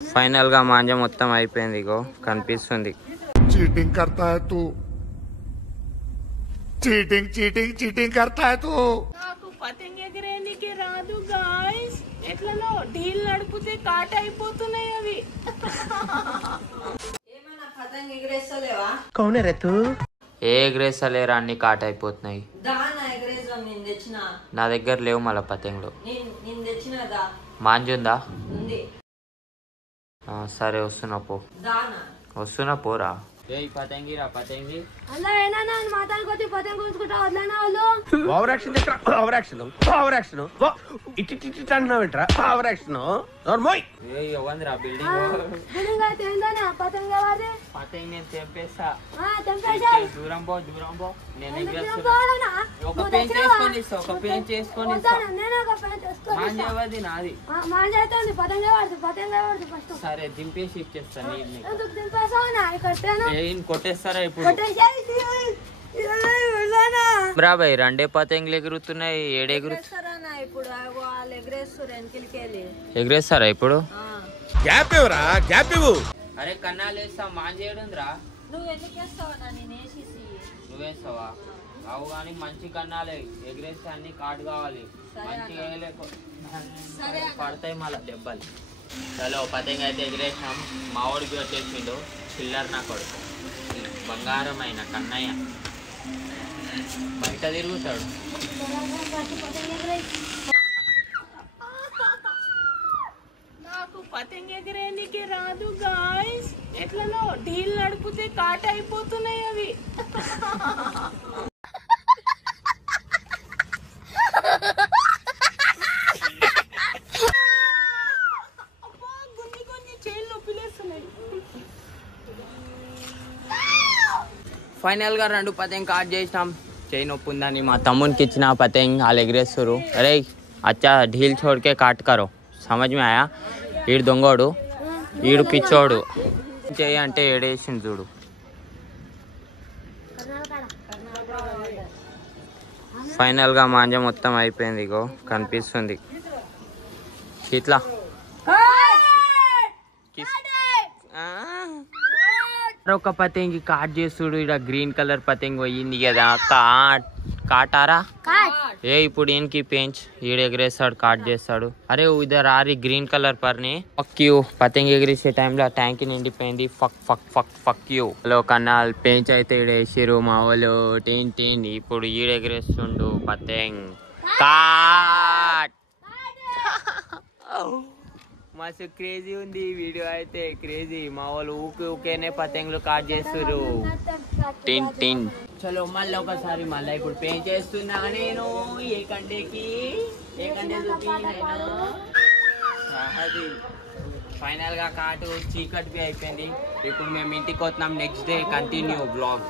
Final గా మాంజ మొత్తం అయిపోయింది. ఇగో కనిపిస్తుంది. चीटिंग करता है तू, चीटिंग चीटिंग चीटिंग करता है तू. నాకు పతంగి ఎగరేనికి రాదు గాయ్స్. ఎట్లనో ఢీల్ నడిపితే కాట అయిపోతున్నాయి అవి. ఏమన్నా పతంగి ఎగరేస్తలేవా? కౌనే రే తూ? ఏ ఎగరేస్తలేరా, అన్ని కాట అయిపోతున్నాయి. దానా ఎగరేసాం, నేను తెచ్చిన. నా దగ్గర లేవు మళ్ళీ పతంగులు. నేను తెచ్చినదా మాంజుందా? ఉంది. సరే వస్తున్నా పో. దానా వస్తున్నా పోరా. ఏ పతంగిరా పతంగి. అలా ఏనా నన్ను మాట్లాడుకోవచ్చు పతంగి గుంజుకుంటా వదలనా వాళ్ళు. Over action over action over action ఇట్టి అంటున్నావేంట్రా? ఓవర్ యాక్షన్ నోర్మోయ్. ఏ ఇవ్వందిరా బిల్డింగ్. బిల్డింగ్ అయితే ఏందన్నా పతంగి వాడి పతంగి నేను తెంపేస్తా. తెంపేసా దూరం పో దూరం పో. నేను ఎగరేస్తున్నా. పోవాలనా? ఒక పెన్ చేసుకొని ఇస్తా, ఒక పెన్ చేసుకొని ఇస్తా. నేను ఒక పెన్ చేసుకొని మాంజ ఎవరిది? నాది. మాంజైతుంది పతంగి వాడుతుంది ఫస్ట్. సరే దింపేసి ఇచ్చేస్తా. ఎందుకు దింపేసావు నా ఇక్కడేనా కొట్టేస్తారా ఇప్పుడు? కొట్టేసాయి. రెండే పతంగులు ఎగురుతున్నాయి. ఎగరేస్తారా? ఇప్పుడు వాళ్ళు ఎగరేస్తారు వెనకలికెళ్ళి. ఎగరేస్తారా ఇప్పుడు? గ్యాప్ ఇవ్వరా, గ్యాప్ ఇవ్వు. అరే కన్నాలు వేస్తా. మాంజేడుందిరా. నువ్వు ఎందుకు వేస్తావా? నేను వేసేసి. నువ్వేస్తావా? అవు కానీ మంచి కన్నాలే. ఎగరేస్తే అన్ని కాటు కావాలి. మంచిగా పడతాయి మళ్ళీ దెబ్బలు. చలో పతంగి అయితే ఎగరేసినాం. మా వాడికి వచ్చేసిండు పిల్లర్. నా కొడుకు బంగారం అయిన కన్నయ్య బయట తిరుగుతాడు. నాకు పతంగి ఎగరేనికి రాదు గాయ్స్. ఎట్లనో ఢీల్ నడిపితే కాట అయిపోతున్నాయి అవి. ఫైనల్ గా 2 పతంగి కాట్ చేసినాం. చేయి నొప్పి ఉందని మా తమ్మునికి ఇచ్చిన పతంగి వాళ్ళు ఎగరేస్తారు. అరే అచ్చా ఢీల్ చోడికే కాట్ కరో. సమజ్ మే ఆయా? ఈడు దొంగోడు, ఈడు పిచ్చోడు. చేయి అంటే ఏడేసింది చూడు. ఫైనల్ గా మాంజ మొత్తం అయిపోయింది. ఇగో కనిపిస్తుంది. ఇట్లా ఒక పతంగి కాట్ చేస్తుడు. ఇక్కడ గ్రీన్ కలర్ పతంగి పోయింది కదా. కాటారా ఏ ఇప్పుడు ఈయనకి పెంచ్ ఈడ ఎగరేస్తాడు, కాట్ చేస్తాడు. అరే ఇద్దరు ఆరి గ్రీన్ కలర్ పర్ని ఫక్ యూ. పతంగి ఎగిరేసే టైంలో ట్యాంక్ నిండిపోయింది. Fuck fuck fuck fuck you. Hello కన్నాల్ పెంచ్ అయితే ఈడ వేసిరు మా వాళ్ళు. టీన్ టీన్ ఇప్పుడు ఈడ ఎగిరేస్తుండు పతంగ్. కాట్ మస్తు క్రేజీ ఉంది ఈ వీడియో అయితే. క్రేజీ. మా వాళ్ళు ఊకేనే పతంగులు కాట్ చేస్తున్నారు. టిన్ టిన్. చలో మళ్ళీ ఒకసారి మళ్ళీ ఇప్పుడు పే చేస్తున్నా నేను. ఏ కండేకి ఏ కండే అది ఫైనల్ గా కాటు చీకటి అయిపోయింది. ఇప్పుడు మేము ఇంటికి వస్తున్నాం. Next day continue blog.